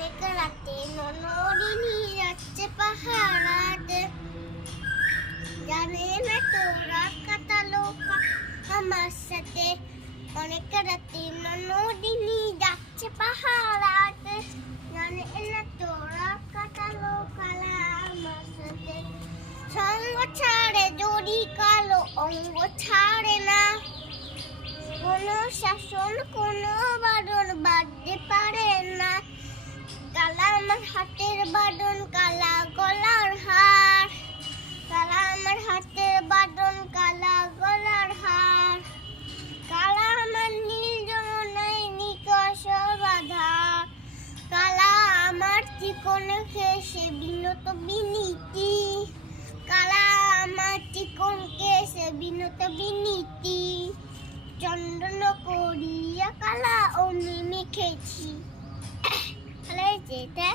অনেক রাতে ননদিনী যাচ্ছে পাহারাতে, জানে না তোরা কাটালো আমার সাথে। অনেক রাতে ননদিনী যাচ্ছে পাহারাতে, জানে না তোরা কাটালো কালা আমার সাথে। সঙ্গ ছাড়ে জড়ি কালো অঙ্গ ছাড়ে না, কোনো শাসন কোনো বারণ বাঁধতে পারে না। কালা আমার হাতের বাঁধন কালা গলার হার, কালা আমার হাতের বাঁধন কালা গলার হার। কালা আমার নীল যমুনায় নিকষ বাঁধা, কালা আমার চিকন কেশে বিনত বিনীতি, কালা আমার চিকন কেশে বিনত বিনীতি। চন্দন করিয়া কালা অমনি মেখেছি। ভালো হয়েছে এটা।